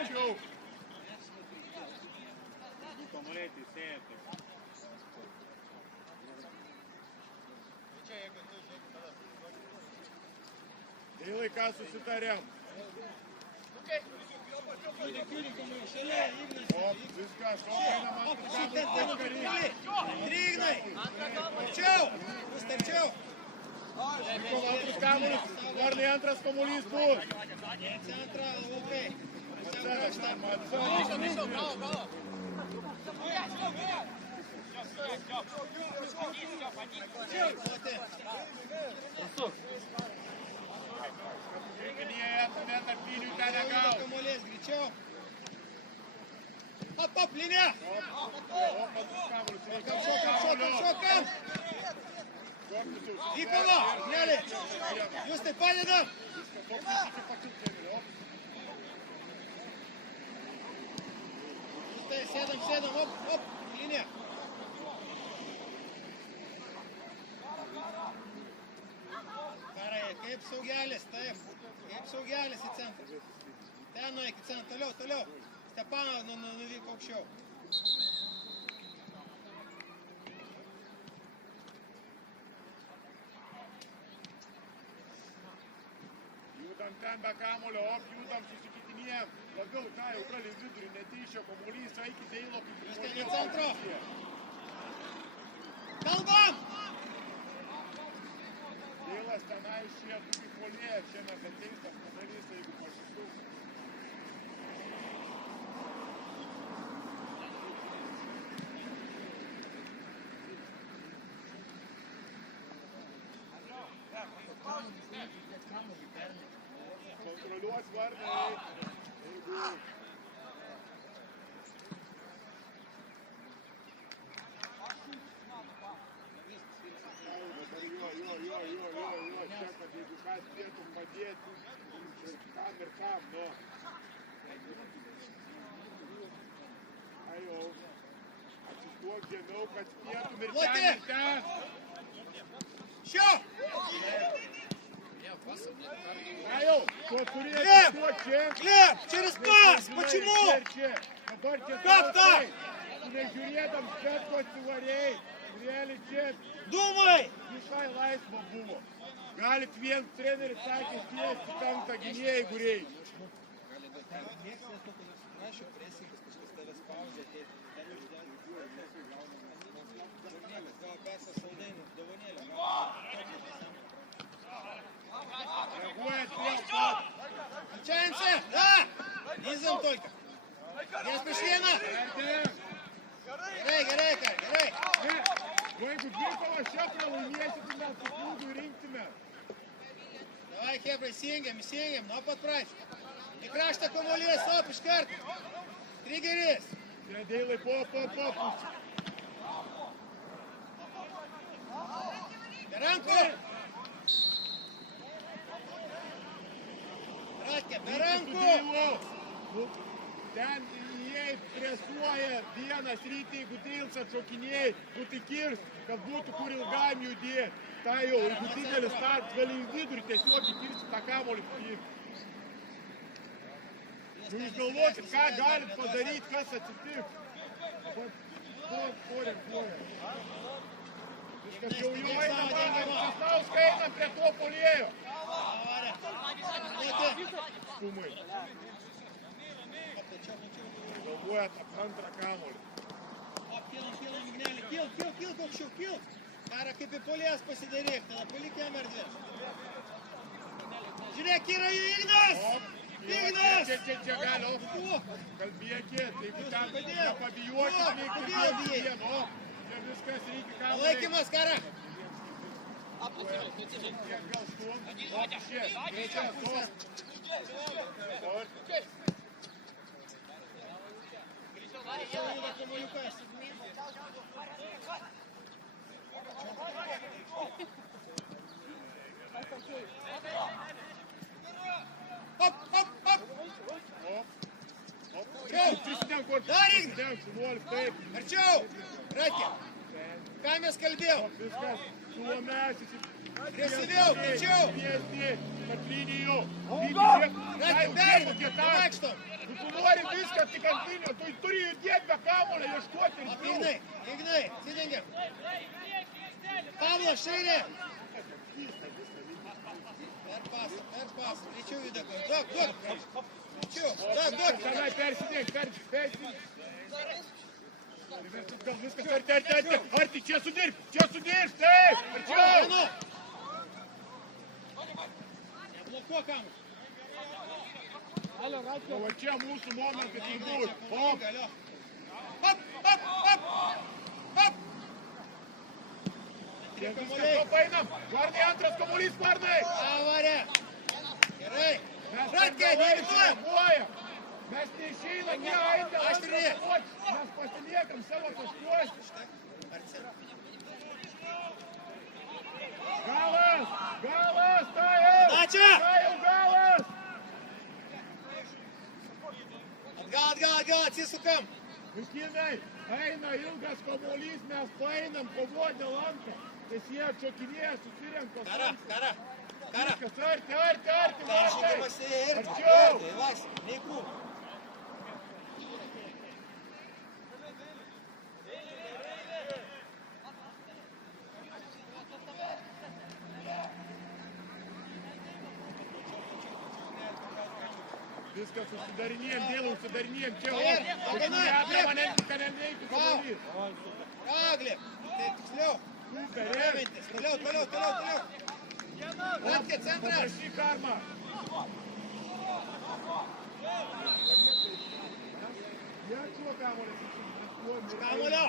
arčiau. Kamuoliai teisėjai. Dailai, ką susitarėm? Viskas, einam Drygnai! Arčiau! Bus arčiau! Vyko antrus kamuolius, varnai antras kamuolys bus. Centrą, Lukai. Kamuolės, greičiau. Hop, linija! Šokam! Vykolo, Nelė! Jūs tai padedam! Jūs tai sėdam, hop, linija! Karai, kaip saugelis, taip. Kaip saugelis į centrą. Ten nueik į centrą, toliau. Stepaną nuvyk aukščiau. Judam ten be kamulio, judam susikitinėjom. Labiau, jau gali vidurį, neteišio kamuolys, eikit Dailo kaip Jūs ten į centro. Kalbam! Dailas tenai šie turi polėje, šiandien ateistas padarys, jeigu pasisuks. Kontroliuos varnai, jeigu... Jo, čia, kad jeigu ką spėtum padėti, kam, nu. Ajau, atsistuok žemiau, kad spėtum ir ten. Šio! Ajau, tu turėsi tuo čia. Глеб, через пас! Почему? Dabar čia Как так? Tu nežiūrėdam, bet ko atsivarėjai. Realiai čia Думай! visai laisva buvo. Galit vien treneris sakė tiesti penktą gynėją, jeigu reikia. Включаемся! Да! Низом только! Без Пешлина! Gerai! Jeigu dvikova šią pralaimėsi, tai mes su klubui rinksime. Davai, Hebrai, įsijungiam, nuo pat pradžių. Į kraštą kamuolys, op, iškart. Trigeris. Dailai, pop. Be rankų. Ratke, be rankų. Ten jie presuoja vienas rytį, jeigu Dailsą atšokinėjai, tu tai kirs, kad būtų kur ilgam judėti. Tai jau, jeigu didelis start, gali į vidurį tiesiog įkirsti tą kamuolį. Jūs galvokit, ką galit padaryti, kas atsitiks. Porėm. Viskas jau einam prie to polėjo. Stumai. Galvoja tą antrą kamuolį. Kilam, Ignelį, kil, aukščiau. Kara, kaip į polės pasidaryk, tada palik jam erdvės. Žiūrėk, yra Ignas! Ignas! Čia gali, kalbėkit, jeigu ten nepabijuokit, neikit, čia viskas reikia kamuolį. Laikymas, Kara! Gal stum, greičiau, Hop! Dar Arčiau! Ratke! Ką mes kalbėjom? Viskas, sulomesis Agresyviau, greičiau. Tiesni, tarp linijų. Vaikštom. Tu nori viską tik ant linijų, tu turi judėti be kamuolio, ieškoti ir Ignai, atsidengiam. Pavlas, šairė. Per pasą, greičiau judėk. Duok. Greičiau, duok. Tenai persidėk. Gal viskas arti, čia sudirb, taip, arčiau. Neblokuok kamuolį. O va čia mūsų momentas turbūt. Hop. Viskas, painam. Varnai antras kamuolys, varnai. Avarė. Gerai. Mes neišeinam, mes pasiliekam savo taškuose. Galas, tai jau galas. Atgal, atsisukam. Vaikinai, eina ilgas kamuolys, mes paeinam kovoti dėl antro. Nes jie atšokinėja, susirenka. Kara. Viskas, arti, Peržygimas ir arčiau. laisvė, neįkrū. Viskas užsidarinėjom, čia. Raglė, tai tiksliau. Remintis, toliau. Latkė, centras. Paprašy karmą. Jie kamuolio.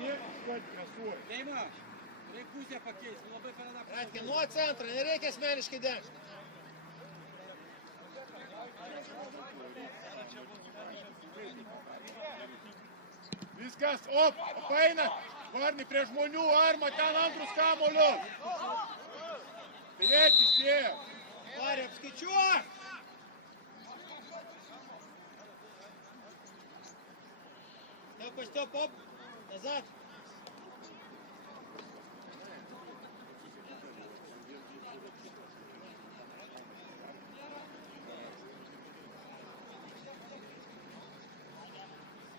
Jie presuoja. Deima, reikia pusę pakeisti, labai parada. Ratkė, nuo centro, nereikia asmeniškai dengti. Viskas, paina. Varnai prie žmonių, arma ten antrus kamuolius. Pilėtis sėja. Varė, apskaičiuok. Stop, назад.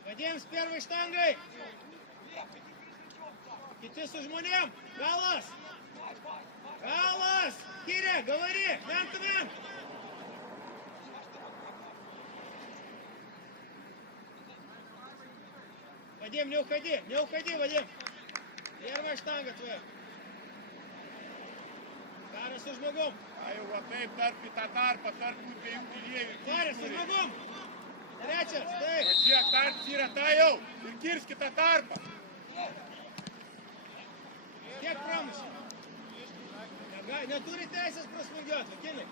Вадим с первой штангой. Кити с жмунем. Галас. Киря, говори. Мэн-то-мэн. Вадим, не уходи, Вадим. Первая штанга твоя. Кара su žmogum. Jau va taip, tarp į tą tarpą, tarp tų dviejų gynėjų. Kara su žmogum. Trečias, taip. Žiūrėk, tarps yra tą jau. Ir kirski tą tarpą. Kiek pramušė? Neturi teisės prasmungiuoti, vakinai.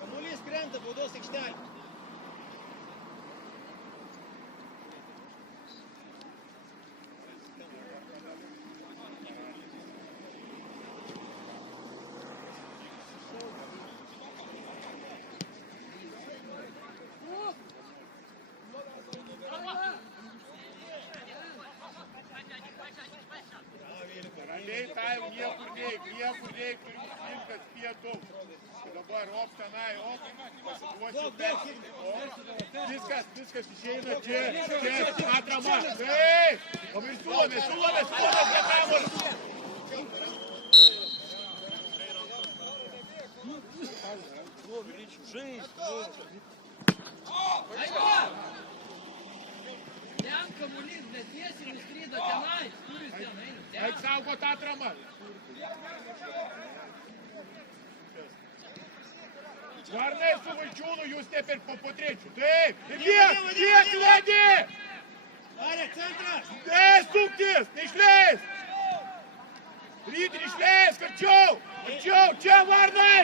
Kamuolys krenta baudos aikštelį. Niekur neik, turi užsiltas pietum. Dabar tenai, pasiduosiu persi. Viskas išeina čia, atrama. Taip, labai siūlomės prie kamuolio. Ten kamuolys, bet tiesiai nuskrydo tenai, turi tenai. Eik saugot atramą. Varnai su Vaičiūnu, jūs ne per po trečių. Taip, ir tiek vedė! Varė, centras! Suktis, neišleis! Ryti, neišleis, arčiau, čia Varnai!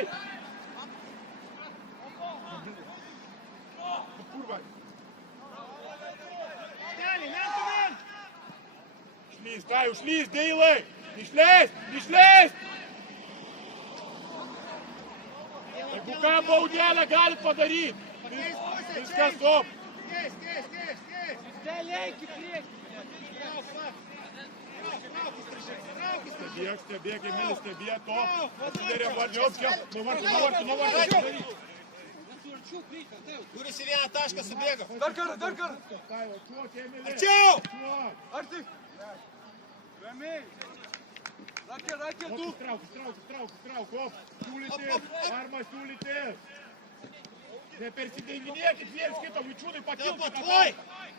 Kurva. Šteli, men! Užlys, Deilai! Neišleis! Jeigu ką baudelę galit padaryti. Viskas top. Стей! Далейки, приехали. Stebėk, Emilis, stebėk to. Atsidarė Varniovskio. Nuvartų. Сурчук, Вика, ты Kuris į vieną tašką subėgo. Dar kartą. Arčiau! Arti. Ramiai. Rakė, tu. Trauk. Siūlyti. Arma siūlyti. Nepersidenginėkit viens kito, Vaičiūnai, pakilkit.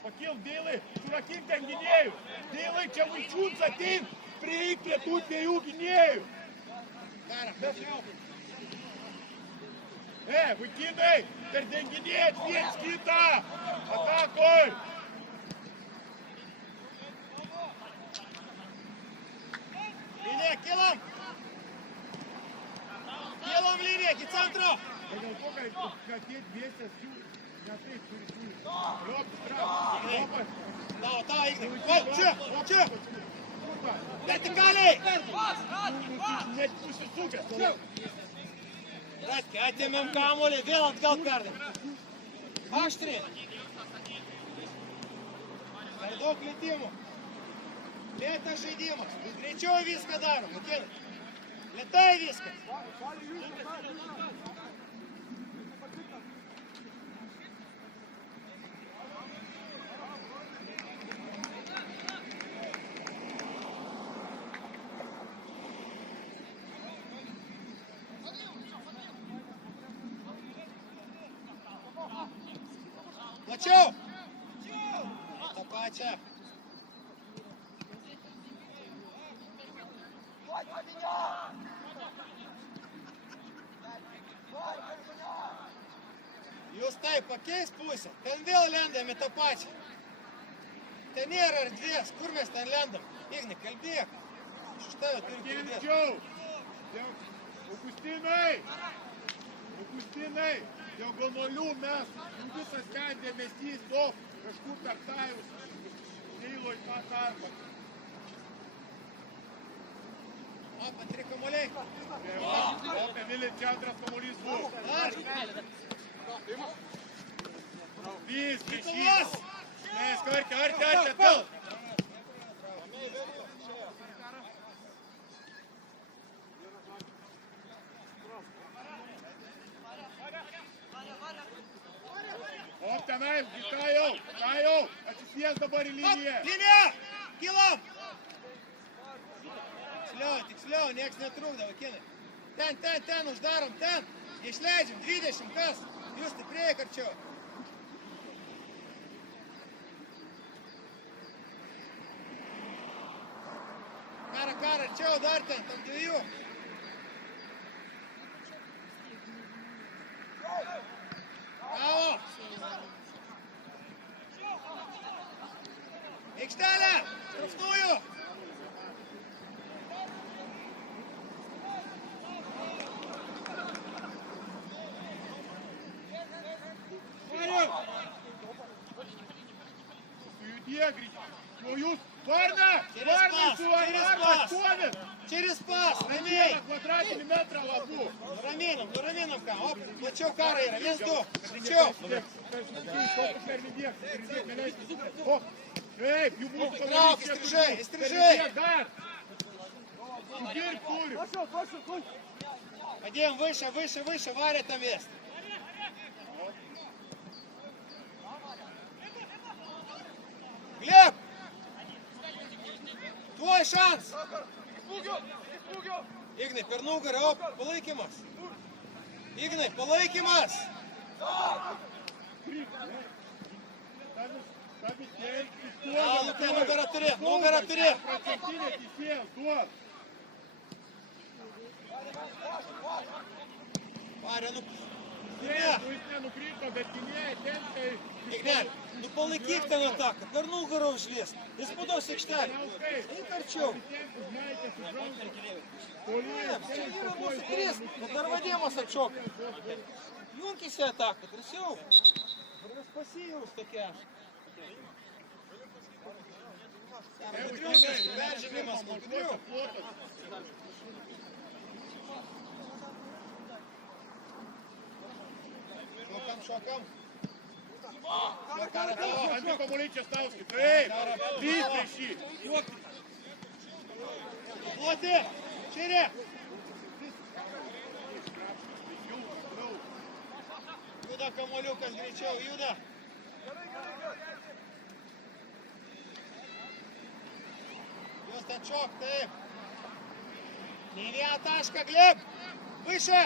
Pakilk, Dėlai, surakink ten gynėjų. Dėlai, čia Vaičiūns atein, prieik prie tų dviejų gynėjų. Vaikinai, perdenginėt viens kitą. Atakoj. Linija, kilam! Kilam liniją, iki centro! Dėl to, kad tie dviesės jų, ne taip turi siūlyti. Liopis, trauk. Tau, Ignai. Čia! Vertikaliai! Net susisukęs. Ratke, atėmėm kamuolį, vėl atgal perdėm. Aštriai. Per daug lėtimų. Lėtas žaidimas. Greičiau viską darom, Lukinai. Lėtai viskas. Plačiau! tą pačią. Jūs taip pakeis pusę, ten vėl lendam į tą pačią. Ten nėra erdvės, kur mes ten lendam? Ignai, kalbėk. Štai turi kalbėti. Augustinai, diagonalių mes, visas ten dėmesys, to kažkur per tajus, Neilo į tą tarpą. Antri kamuoliai. Apie Vilį čia antras kamuolys buvo. Vis, priešys. Nesk, arti, atgal. Op, tenai, ką jau, atsisės dabar į liniją. Linija, kilom. Tiksliau, nieks netrukdo, vaikinai. Ten, uždarom, ten. Išleidžiam, 20, kas? Jūs stipriai karčiau. Kara, arčiau dar ten, tam dviejų. Bravo! Aikštelė! Strafnųjų! Sujudėk, nu jūs, Varna, Через пас, ramiai! Kvadratinį metrą labu. Nuraminam ką, op, plačiau karą yra, 1-2, greičiau. Taip, jų būtų Trauk, įstrižai! Sugirk turi. Пойдем выше, Варя там есть. Глеб! Твой шанс! Ignai, per nugarą, op, palaikymas. Ignai, palaikymas! Nugarą turi! Procentinė teisėjas, duok. Varė, nu... Jis nenukrito, bet gynėjai ten, tai... Ignai, nu palaikyk ten ataką, per nugarą užlies. Jis pados aikštelį. Eik arčiau. Čia yra mūsų kris, bet dar vadėmas atšoka. Junkis į ataką, drąsiau. Vargas pasijaus tokia. Peržymimas, gudriau. Šokam. Kara tavo. Ant kamuoliai Česnauskis. Taip, trys prieš jį. Duoti. Širi. Juda kamuoliukas greičiau, juda. Jos ten šok, taip. Nei vieną tašką, Gleb. Vyšė.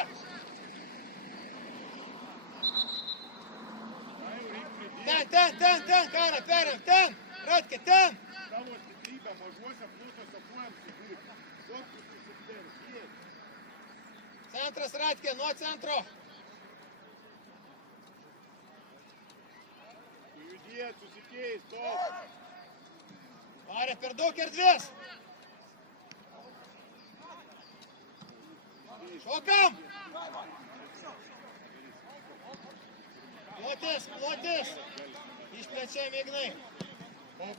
Ten, Kara, periam, ten. Radke, ten. Tavo stiprybę mažuose plutuose kuojam sužiūrėk. Daug susitėrė. Centras, Radke, nuo centro. Judėt, susikeis, top. Varė per daug erdvės. Šokam. Plotis. Išplečiam Ignai.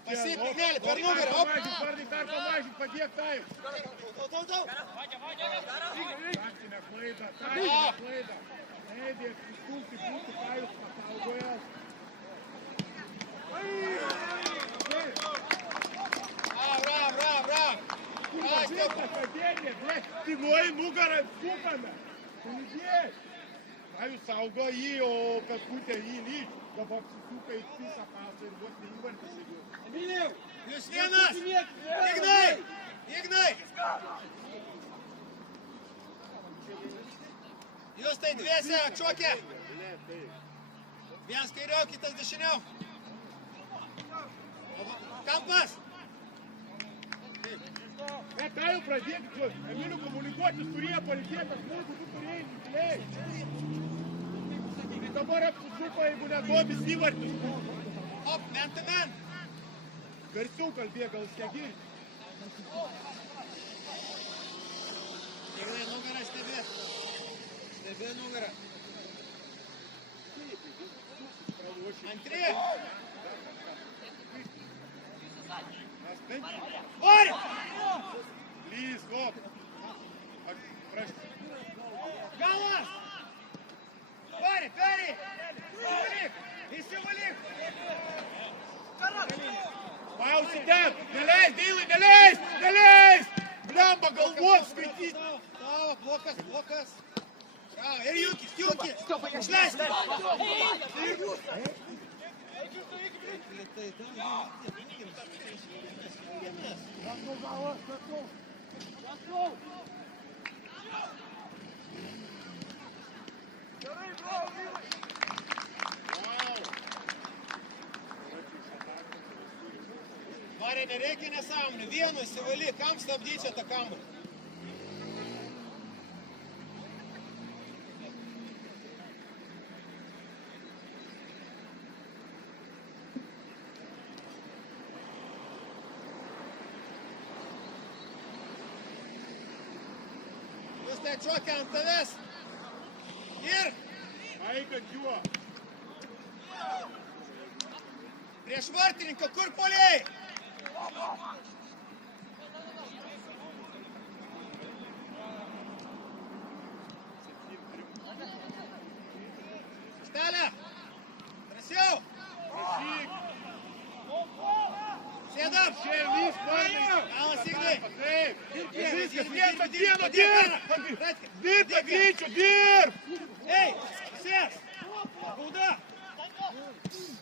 Pasyk, Ignelį, per nugarą. Pamažink, dar pamažink, padėk tai. Daug. Taktinė klaida. Neidėk, įstumti būtų kajus pasaugoje. Bravo. Tyvuoji nugarą sukame. Pajudėk. Kajus saugo jį, o peskutė jį lyg. Dabar apsisuka į visą pasą ir vos neįvartis įdėjau. Emiliau! Jūs vienas! Ignai! Jūs tai dviese atšokę. Vienas kairiau, kitas dešiniau. Kampas! Bet ką jau pradėti, Emiliu komunikuotis turėjo palikėtas mūsų, tu turėjai įsiklėjai. Dabar apsisuko, jeigu neduomis įvartis. Op, man. Garsiau kalbė, gal skegį. Ignai, nugarą stebi. Stebi nugarą. Antri. Ori! Lys, hop. Galas! Ori, peri! Įsivalyk! Pausi ten! Neleis, Deilai, neleis! Blemba, galvos skaityti! Tavo, blokas! Bravo, ir Jukis! Išleisk! Marė, nereikia nesąmonių. Vienu įsivalyk, kam stabdyti čia tą kamuolį. Jūs tai atšokia ant tavęs. Ir Eik ant juo. prieš vartininką, kur puolėjai? Štelė! Drąsiau! Sėdam! Čia lys, varnai. Galas Ignai! Taip. Viskas, Vieno, dirb! Dirb, greičiu, dirb! Ei, sės! Bauda!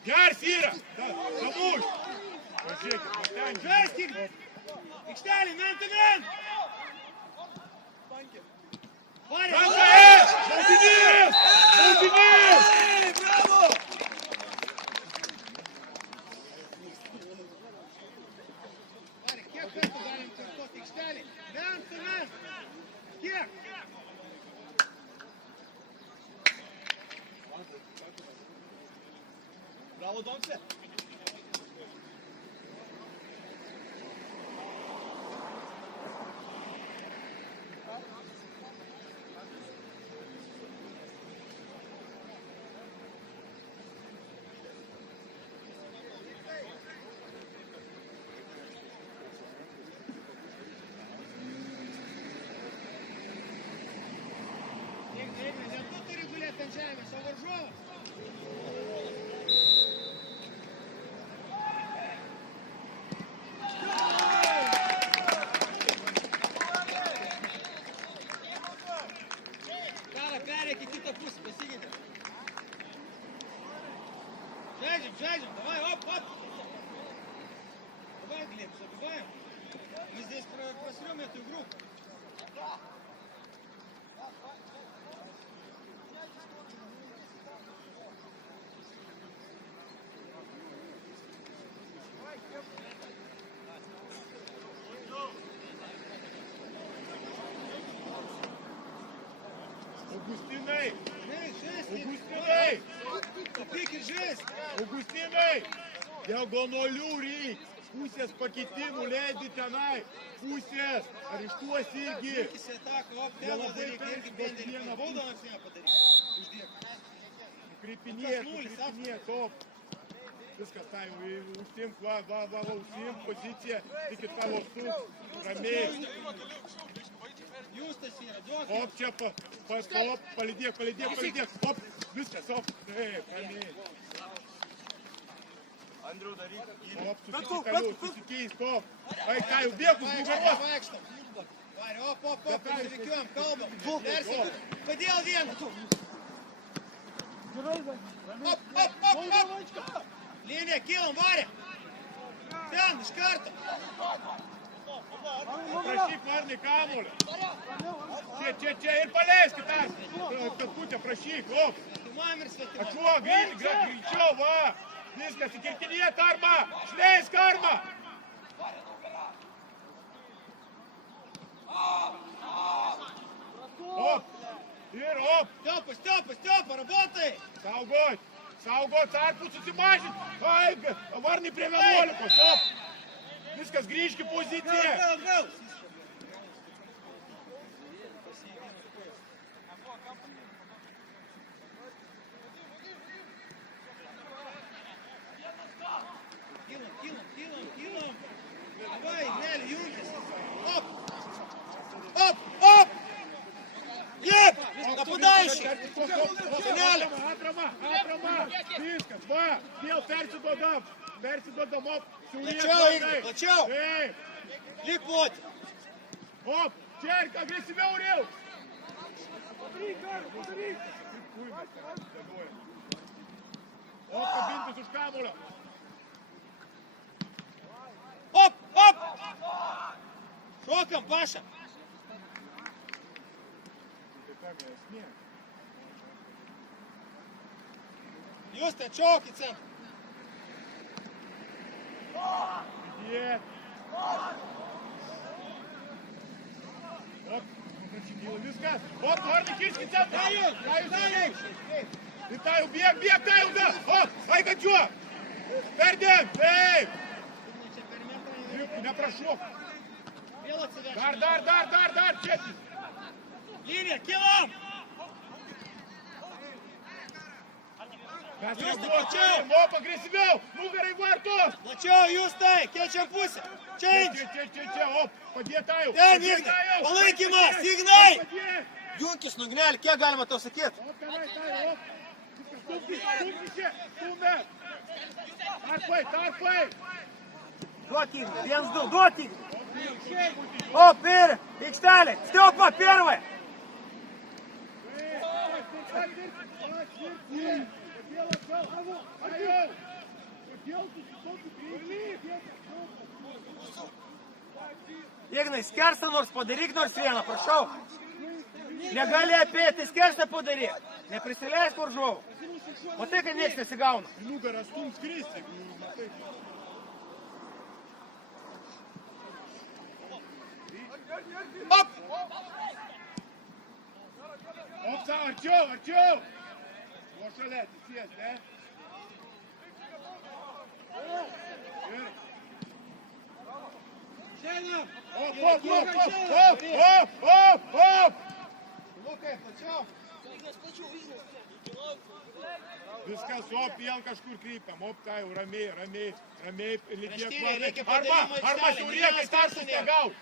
Gers yra! Pamuš! Pažiūrėkit, pastengi. Žaiskit! Aikštelį, men! Varė! Ranka, baudinys! Baudinys! Bravo! Varė, kiek kartų galim kartuoti aikštelį? Men! Kiek? Bravo, Domce! Ne tu turi gulėti ant žemės, o varžovas. Жадим, давай, оп. Давай, Глеб, забиваем. Мы здесь просрем эту игру. Augustinai! Жесть, Augustinai! Пики, жесть. Augustinai! Diagonalių reik! Pusės pakeitimų leidi tenai! Pusės! Areštuos irgi! Пикись атака, оп, тела дарик, ирги бендерик. Воду на всех подарик. Ждек. Nukreipinėt, op! Viskas, tai, užsimk, va, užsimk, pozicija, tik tavo suks, ramiai. Justas yra, duok. Op, čia, palidėk, op, viskas, op, taip, ramiai. Andriau, daryk. Op, susikeist, op. Ai, ką, jau bėgus, nugaros. Vaikštam. Varė, op, nevykiuojam, kalbam. Persikut. Kodėl vienas? Op. Linija, kylam, varė. Ten, iš karto. Prašyk varnį kamuolį. Čia ir paleiskit tą tatkutę, prašyk, op. Atšuo, greičiau, va. Viskas, įkirtinėt arba, šleisk arba. Op, ir op. Степа, работай. Saugot, tarpų susimažint. Ai, varnį prie 11, op. Viskas, grįžk į poziciją. Gal. Кином. Давай, Нелли, юнкис. Оп. Еп! Нападающий. Сняли. Atrama. Viskas, va. Vėl persidodam, op. Plačiau, Igna, plačiau. Taip. Lik ploti. Op, Čerka, agresyviau rėl. Op, kabintis už kamulio. Оп! Шоком, Паша! Юста, чок и центр. Нет. Оп, прочинил вискас. Оп, Варник, кишки центр. Таю. Таю, бег, Таю, да. Оп, ай-ка чё? Пердем, эй! Не прошел. Дар, честный. Линия, килом! Mes reaguosim, op, agresyviau, nugarai vartos. Plačiau, Justai, keičiam pusę. Change! Čia, op, padėtajau. Ten, Ignai, palaikymas, Ignai! Junkis, nugnelį, kiek galima tau sakyti? Op, tenai, tai, op. Stumkis čia, stumė. Tarpai. Duok Ignai, 1-2, duok Ignai. Оп, вперед, Икстали, Степа, первый. Ignai, skersą nors padaryk nors vieną, prašau. Negali apėti, skersą padaryk. Neprisileisk varžovų. Matai, kad nieks nesigauna. Nugarą stums kristi. Оп! Op, arčiau. O šalia, atsisės, ne? Šiandien! Op! Lukai, plačiau. Viskas, op, vėl kažkur krypiam. Op, tai jau ramiai. Raštiniai, reikia Arba padavimo siaurėkai tarsus negaut.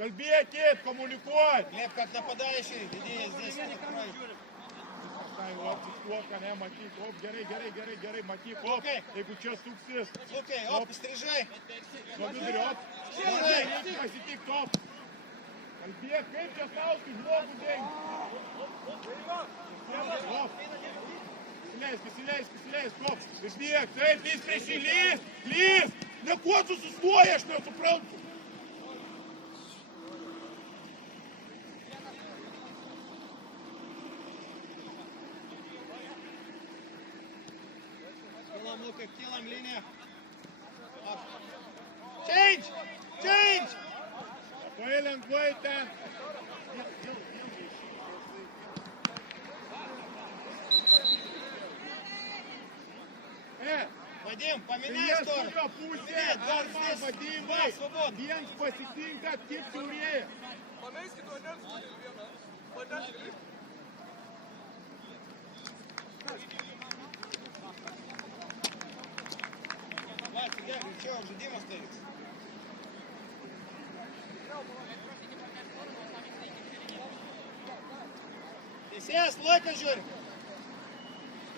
Kalbėkit, komunikuot. Глеб, как нападающий, иди здесь, открой. Tai, op, susituoka, ne, matyk. Op, gerai, matyk. Op, jeigu čia suksis. Слухай, оп, стрижай. Nuo vidurio, op. Reikia pasitikt, op. Kalbėk, kaip čia sausti žmogų dengti. Op. įsileisk, kop. Išbėg, taip, lys prieš jį, lys. Ne kuo tu sustoji, aš nesuprantu. Kilam, Lukai, kilam liniją. Change! Labai lengvai ten. Vadim, paminėj storoną. Pusė, arba Vadimai. Viens pasitinka, tik siaurėja. Pameiskit vandens butelį vieną. Vandens grįžt. Va, atsidėk, greičiau, žaidimas tai vyks. Teisėjas, laiką žiūri.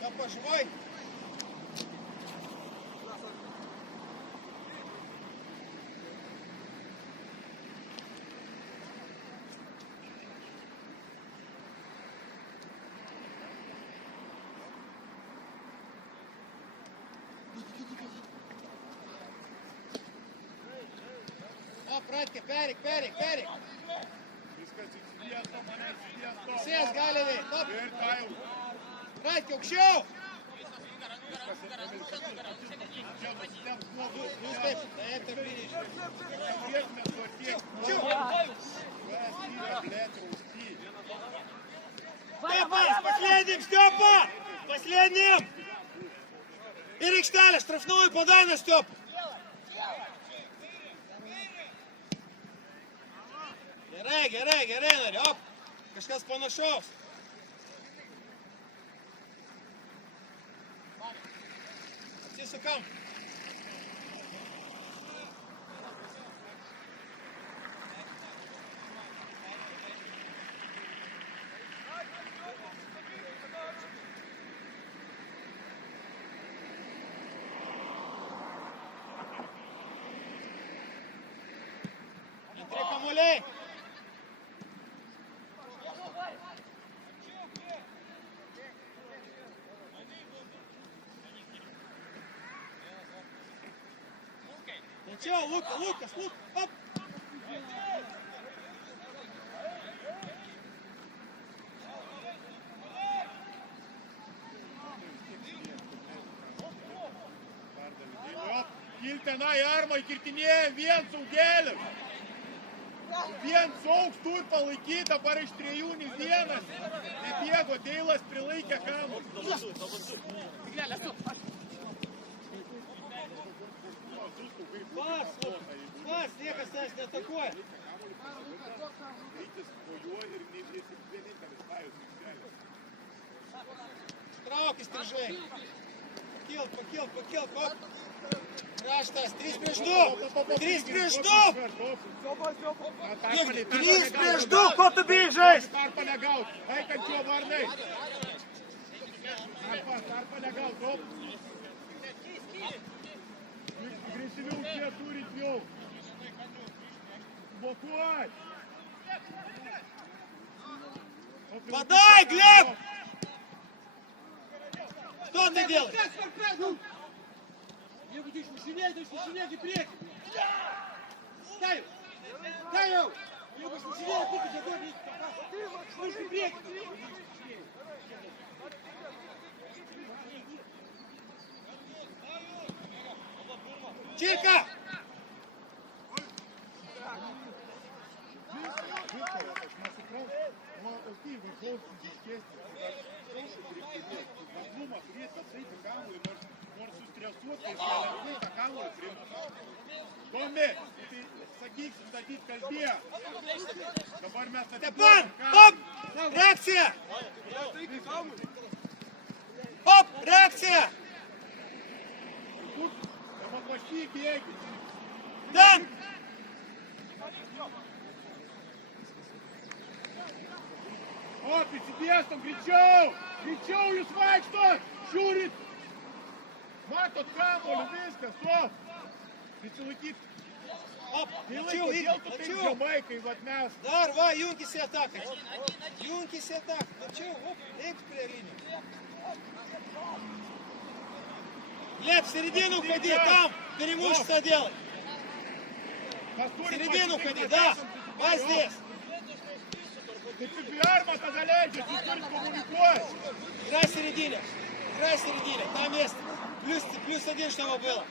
Ką pažvai? Pratke, perik. Viskas įsiviesto, mane įsiviesto. Teisėjas gali veit, top. Ir ką jau. Pratke, aukščiau. Čia pasitemp nuodu. Jūs taip, taip lygiai. Kiek nesvarkiek. Степа! Последним! Ir aikštelė, štrafnųjų padaina, Step. Gerai, nari, op. Kažkas panašaus. Atsisukam. Antri kamuoliai. Čia, Lukas, op! Kiltenai armai kirtinėja vien saugelis. Vien saugs turi palaikyti, dabar iš 3 vienas. Nebėgo, Deilas prilaikė kamuolį. Pas, niekas tavęs neatakuoja. Traukis, trižai. Pakilk, op. Kraštas, 3 prieš 2. 3 prieš 2. 3 prieš 2, ko tu bijai žaist? Tarpa negaut, eik ant jo varnai. Tarpa negaut, op. Agresyviau čia turit jau. Blokuoj. Подай, Глеб! Что ты делаешь? Я буду шушинять и приехать. Ставь! Я буду шушинять, ты загорни. Слушай, приехать. Чика! Tomi, sakyk, statyt kalbėję. Dabar mes Stepan, op! Reakcija! Op, reakcija! Paprašyk, bėgi. Ten! Op, įsidėstom, greičiau! Greičiau jūs vaikštot! Žiūrit! Matot kamuolį, viskas, op! Prisilaikyt. Op, Dėl tu taip žemai, kai vat mes. Dar, va, junkis į ataką. Junkis į ataką. Tačiau, op, eik prie linijų. Глеб, в середину ходи, там преимущество делай. В середину ходи, да. Вот здесь. Ты арма-то залезешь, ты теперь коммуникуешь. Играй в середине. Играй в середине, там есть. Плюс один, чтобы было.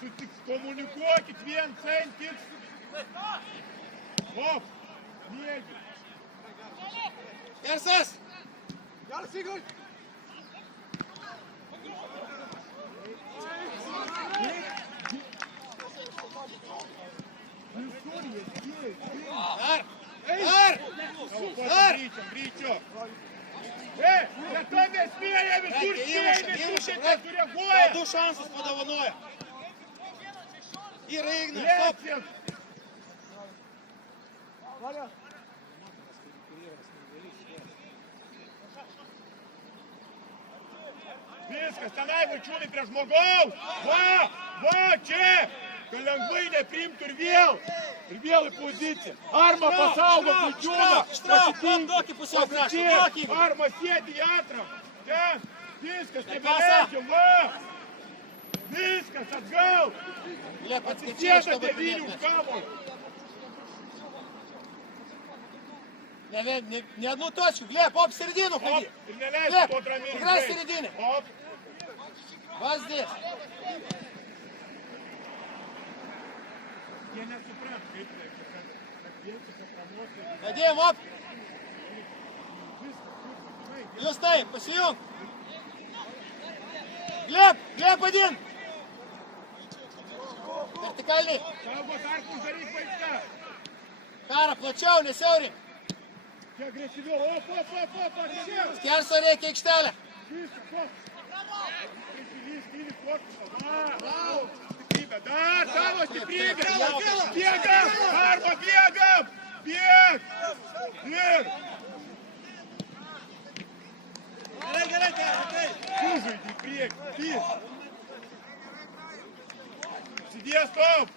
Ты коммуникуешь, твен, цен, тикс. Оп, меди. Гарсас! Gel Sigurd! Дар! Дар! Дар! Бричо! Я тебе смею, Братья, кладу шанс с подаваной. И рыгну, стоп! Viskas, tenai vaikiūnai prie žmogaus! Va, čia! Kad lengvai neprimtų ir vėl į poziciją. Arma pasaugo vaikiūną! Pasitik! Arma sėdi į atramą! Ten! Viskas, nebeleidžiam, va! Viskas, atgal! Atsisėda devynių už kamuolį! Не одну точку. Глеб, оп, в середину ходи. Глеб, играй в середине. Вот здесь. Вадим, оп. Плюс стоим, Посеюн. Глеб один. Вертикальный. Кара, плачau, nesiauri. Skerso reikia aikštelę. Dar, tavo stiprybė. Bėgam, arba bėgam. Bėg. Ir. Gerai. Sužaidį į priekį. Sidės, stop.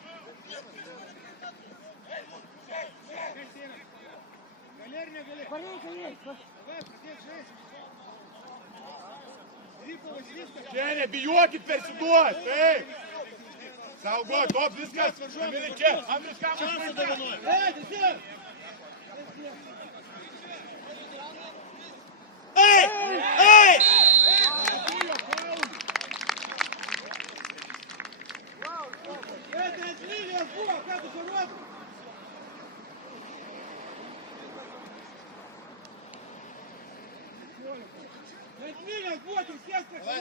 Čia nebijokit persiduot, taip. Saugok, top, viskas. Čia, Andrius kamuolį davanoja. Эй! Это Лилия Фуа, как это рот?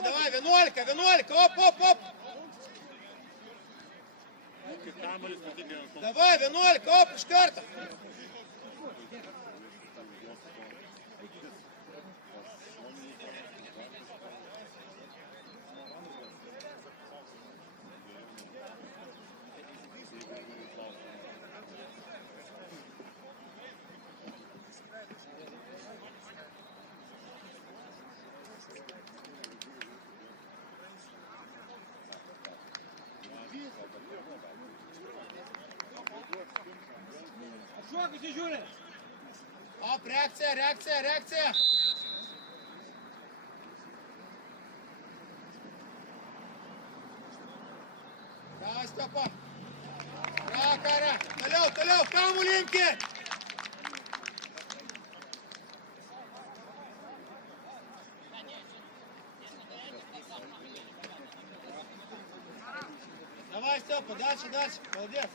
Давай, Винолька, оп. Давай, Винолька, оп, iš karto. Šokusi žiūri. Op, reakcija. Давай, Степа. Кара. Toliau, kamuolį imkit. Давай, Степа, дальше. Молодец.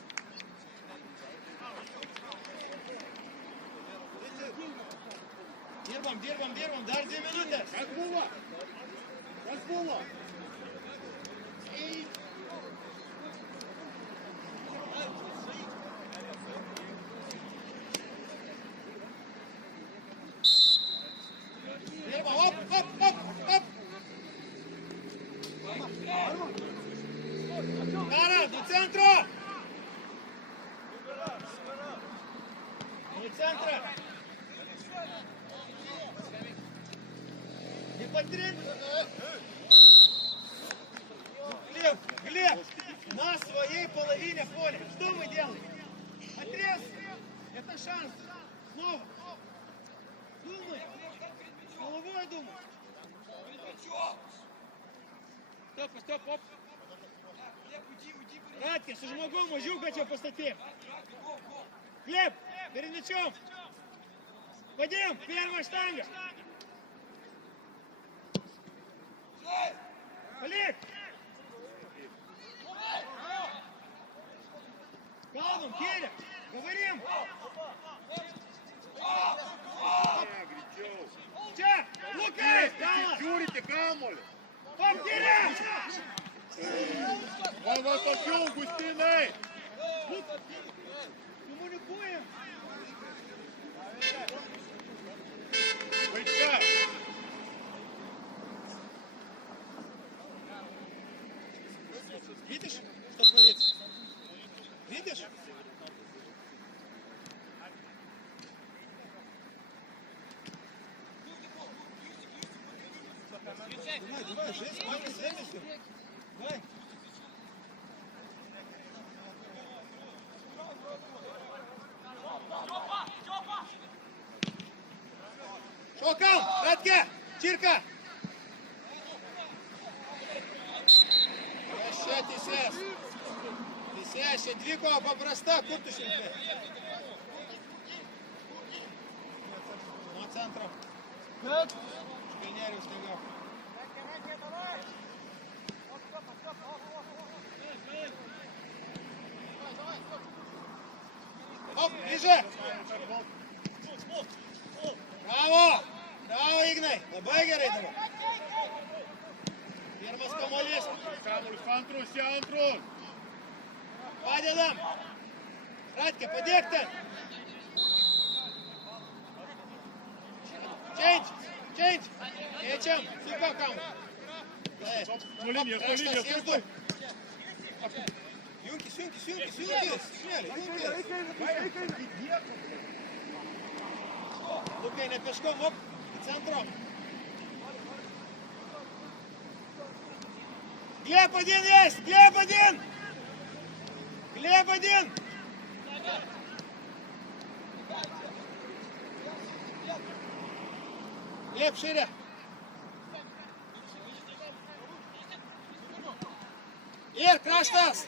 Дербам, dar 2 minutės. Kas buvo? Dirbam, op. Kara, do centro. Do centro. Не потребно. Глеб, на своей половине поля. Что мы делаем? Отрез. Это шанс. Снова. Думай. Головой думай. Стоп, оп. Радки, su žmogum, mažiuką čia pastatym. Глеб, перед мячом. Вадим, первая штанга. Олег. Kaldım, Киря. Говорим. Čia, Lukai, galas. Žiūrite kamuolį. Pop, Киря. Va tokių, Augustinai. Komunikuojam. Vaikka. Видишь, что творится? Видишь? Давай, жесть, смотри, все. Давай. Šokam, Ratke, Čirka. Čia teisėjas. Teisėjas, čia dvikova paprasta, kur tu šilpė? Nuo centro. Škelnerius tega. Оп, ближе! Bravo! Bravo, Ignai! Labai gerai dabar. Pirmas kamuolys. Kamuolis antrus, į antrus. Padedam. Ratke, padėk ten. Change. Keičiam. Suka kamuolį. Nuo linijos. Junkis. Lukai, ne pieškom, op, į centro. Gleb один есть, Gleb один! Gleb širė. Ir kraštas.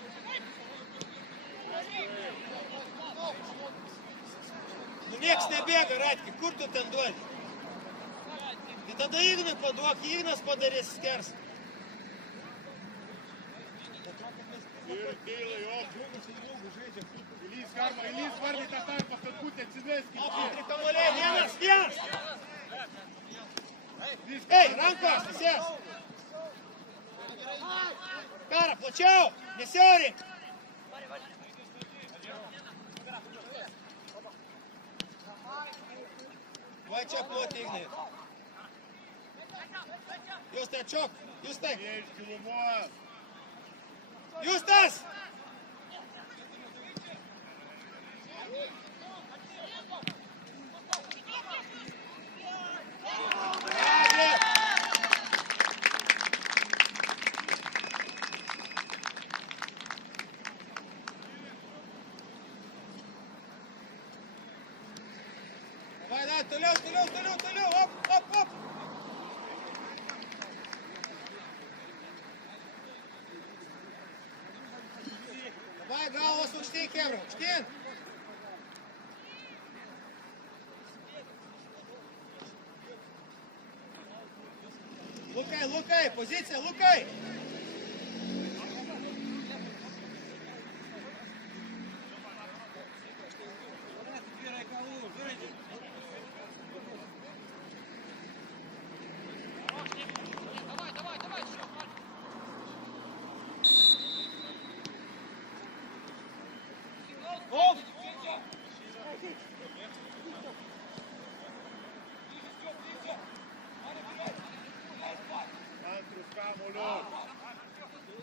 Nu nieks nebėga, Ratki, kur tu ten duodi? Tai tada Ignui paduok, Ignas padarys skers. Ir Deilai, Ilys Karma, Ilys vargiai tą tarpą, kad būti atsiveskit. Kamuoliai, vienas. Ei, rankos, visės. Kara, plačiau, nesiorink. Vai čia ploti, Ignai. Justai, atšok. Justai. Iš gilumos. Justas! Давай, тoliau. Op. Давай, galvas aukštyn, Kebra, aukštyn. Lukai, pozicija, Lukai.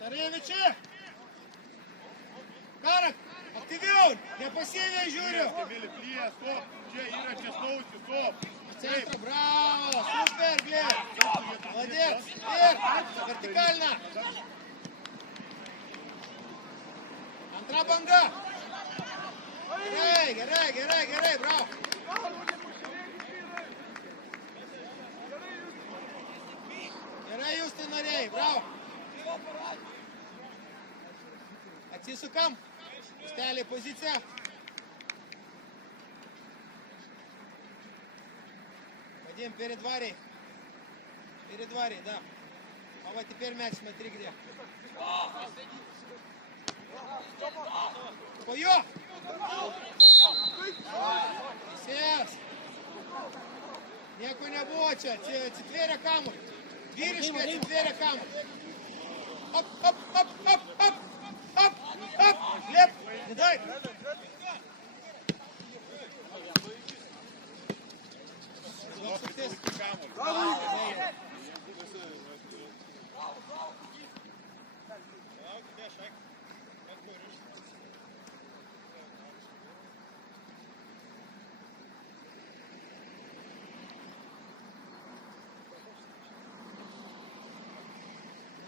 Tarevičiai! Karak, aktyviau, nepasėviai žiūriu. Mėly plie, stop, čia yra Česnauskis, stop. Centro, bravo, super, Gleb. Молодец, вверх, вертикально. Антра бanga. Gerai, bravo. Gerai, jūs tai norėjai, bravo. Atsisukam. Stelė pozicija. Вадим, перед Варей. Перед Варей, да. А вот теперь мяч, смотри где. Пою! Сес! Nieko nebuvo čia, atsitvėrė kamuolį. Vyriškai atsitvėrė kamuolį. Op, op, op, op, op, op, op. Lep, nedai.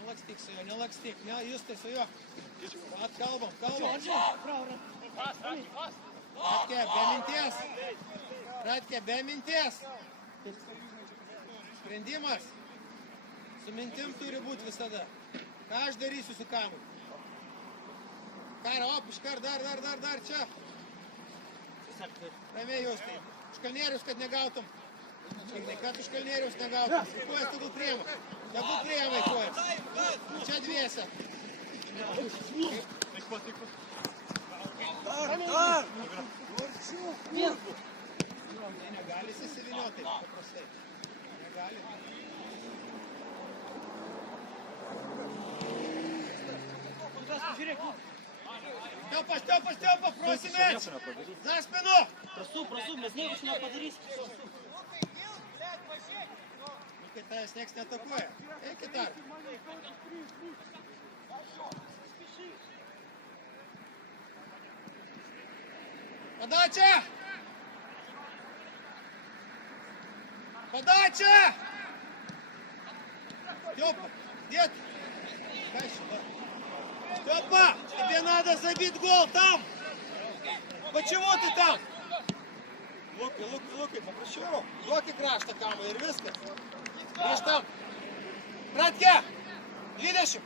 Nelakstyk su juo, nelakstyk, ne, Justai su juo. Atkalbam, kalbam. Ratke, be minties. Ratke, be minties. Sprendimas. Su mintim turi būti visada. Ką aš darysiu su kamu? Kara, op, iškart, dar, čia. Ramiai Justai. Užkalnierius, kad negautum. Ignai, kad užkalnierius negautum. Kojas tegul priema. Tegul priema į kojas. Čia dviese. Negali įsivinioti paprastai. Negali. Степа, проси мяч! За спину! Просу, без него что подарить. Ну, Китая снег не такое. Эй, Китай! Подача! Подача! Степа, где ты? Дай сюда. Степа, тебе надо забить гол там! Почему ты там? Луки, попрошу. Луки краш такам, и рвиска. Краш там. Братья, leadership.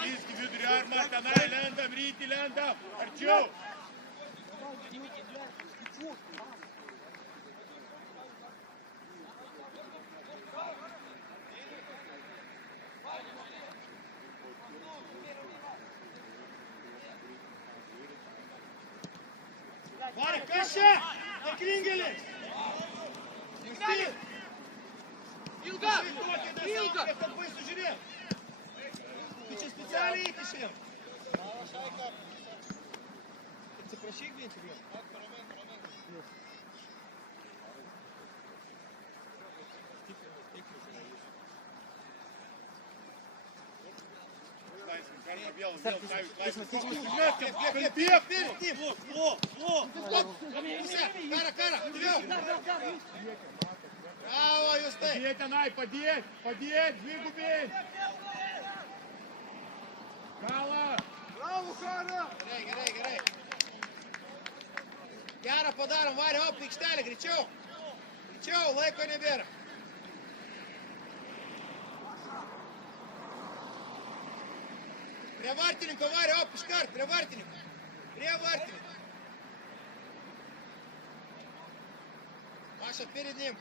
Близкий видри арма, канай, лендам, рити, лендам. Арчу. Варя, Каша! Закрингелись! Илга! Как быстро живем! Ты что, специально ехишь им? Ты прощи, где тебе? Бег! Перед ним! Кара, вперед! Браво, Юстай! Подеть, Анай, подеть! Двигубень! Гала! Bravo, Kara! Gerai. Gerą padarom, Varė, op, aikštelė, greičiau! Greičiau, laiko nebėra. Prie vartininko, Varė, op, iškart, prie vartininko. Maša, перед ним.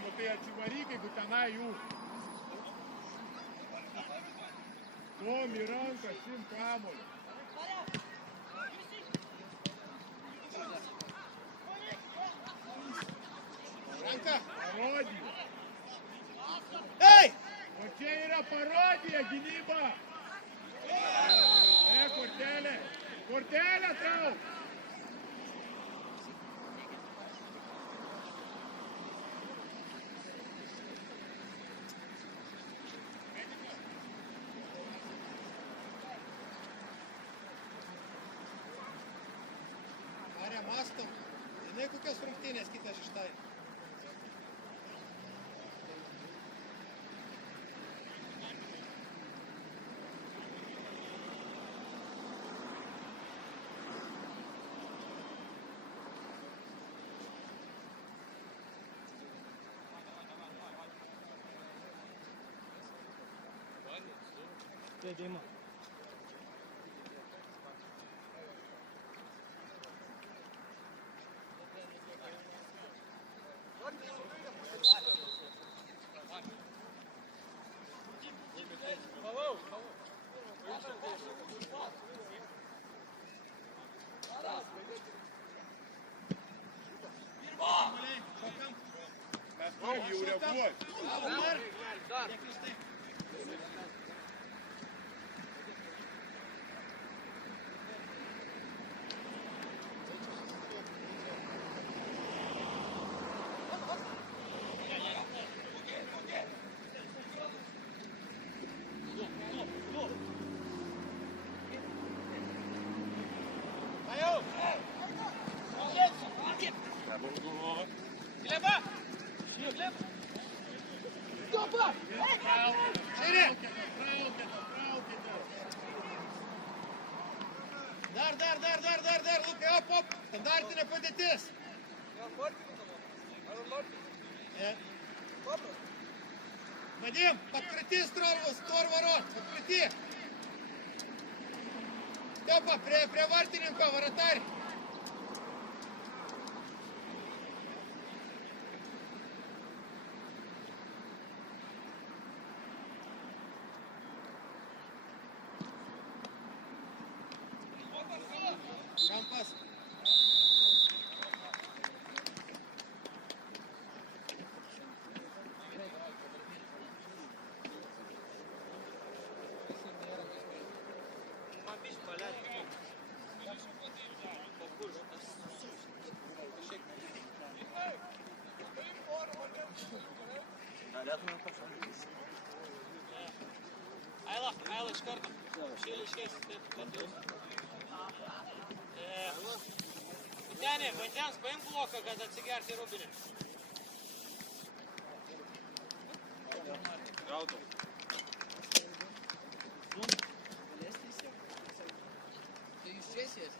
Nu tai atsivaryk, jeigu tenai jų. Tom į ranką, sim kamuolį. Ranka. Parodija. Ei! O čia yra parodija, gynyba. Kortelė. Kortelė trauk. Mastom. Žinai, kokios rungtynės kitą šeštąjį? Dėdėjimą. Mes turim jau reaguoti. Dar. Dar, Lukai, op, standartinė padėtis. Vadim, подкрати створ ворот, подкрати. Степа, prie vartininko, вратарь. Кампас. Aila iš karto. Šėlė išės. Vytenė, vandens paimk bloką, kad atsigerti rūbinę. Gaudau. Tai jūs čia sėsi?